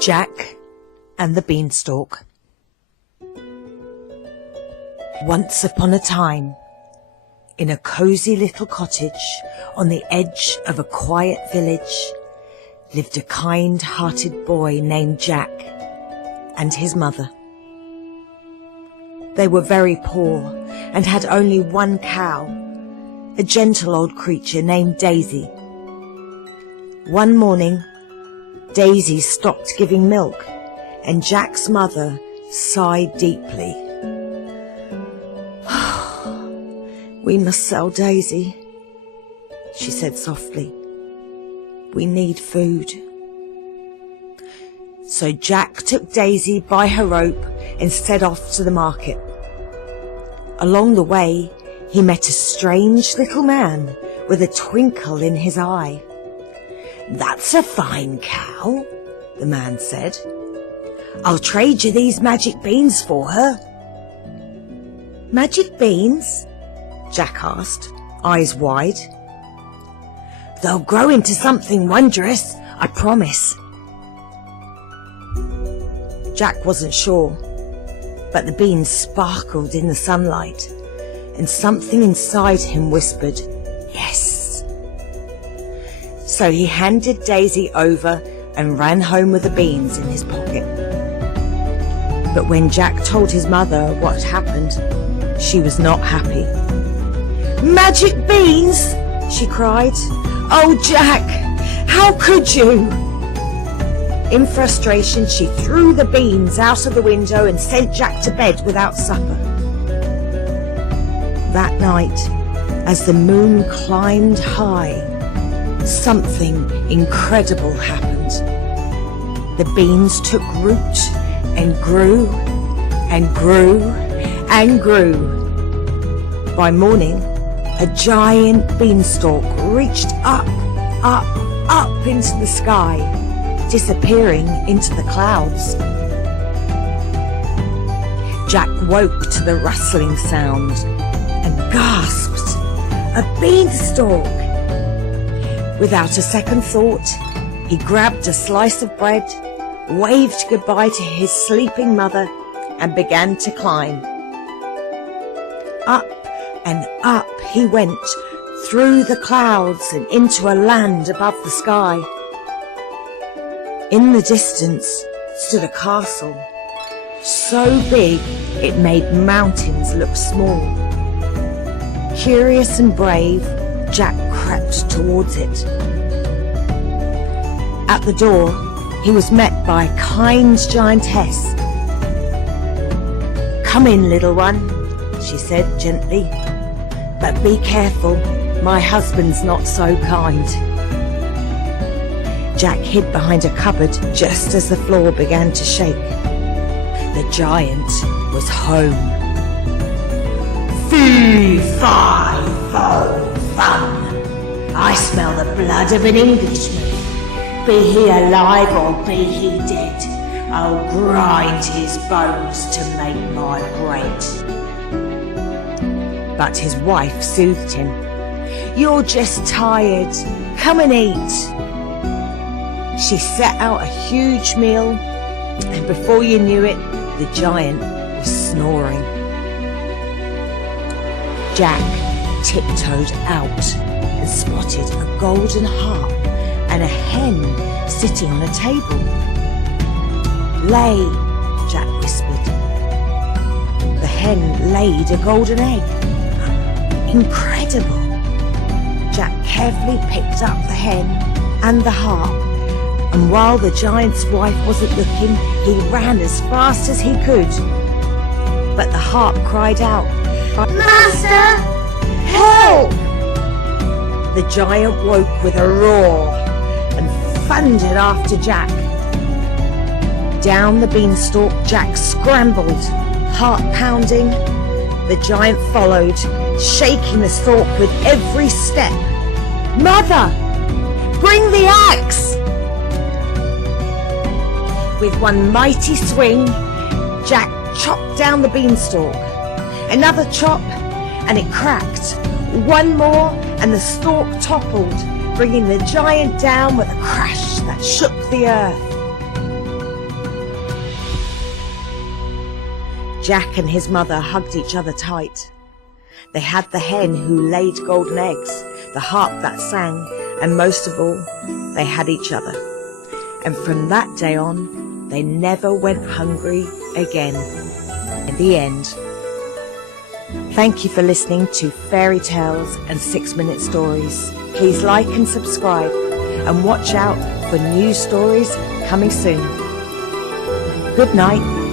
Jack and the Beanstalk. Once upon a time, in a cosy little cottage on the edge of a quiet village, lived a kind-hearted boy named Jack and his mother. They were very poor and had only one cow, a gentle old creature named Daisy. One morning, Daisy stopped giving milk, and Jack's mother sighed deeply. "We must sell Daisy," she said softly. "We need food." So Jack took Daisy by her rope and set off to the market. Along the way, he met a strange little man with a twinkle in his eye. "That's a fine cow," the man said. "I'll trade you these magic beans for her." "Magic beans?" Jack asked, eyes wide. "They'll grow into something wondrous, I promise." Jack wasn't sure, but the beans sparkled in the sunlight, and something inside him whispered, "Yes." So he handed Daisy over and ran home with the beans in his pocket. But when Jack told his mother what happened, she was not happy. "Magic beans!" she cried. "Oh, Jack, how could you?" In frustration, she threw the beans out of the window and sent Jack to bed without supper. That night, as the moon climbed high, something incredible happened. The beans took root and grew and grew and grew. By morning, a giant beanstalk reached up, up, up into the sky, disappearing into the clouds. Jack woke to the rustling sound and gasped, "A beanstalk!" Without a second thought, he grabbed a slice of bread, waved goodbye to his sleeping mother, and began to climb. Up and up he went, through the clouds and into a land above the sky. In the distance stood a castle, so big it made mountains look small. Curious and brave, Jack crept towards it. At the door, he was met by a kind giantess. "Come in, little one," she said gently. "But be careful, my husband's not so kind." Jack hid behind a cupboard just as the floor began to shake. The giant was home. "Fee, fi, fo, fum. I smell the blood of an Englishman. Be he alive or be he dead, I'll grind his bones to make my bread." But his wife soothed him. "You're just tired. Come and eat." She set out a huge meal, and before you knew it, the giant was snoring. Jack tiptoed out and spotted a golden harp and a hen sitting on a table. "Lay," Jack whispered. The hen laid a golden egg. Incredible! Jack carefully picked up the hen and the harp, and while the giant's wife wasn't looking, he ran as fast as he could. But the harp cried out, "Master, help!" The giant woke with a roar and thundered after Jack. Down the beanstalk Jack scrambled, heart pounding. The giant followed, shaking the stalk with every step. "Mother, bring the axe!" With one mighty swing, Jack chopped down the beanstalk. Another chop, and it cracked. One more, and the stalk toppled, bringing the giant down with a crash that shook the earth. Jack and his mother hugged each other tight. They had the hen who laid golden eggs, the harp that sang, and most of all, they had each other. And from that day on, they never went hungry again. In the end. Thank you for listening to Fairy Tales and 6-Minute Stories. Please like and subscribe, and watch out for new stories coming soon. Good night.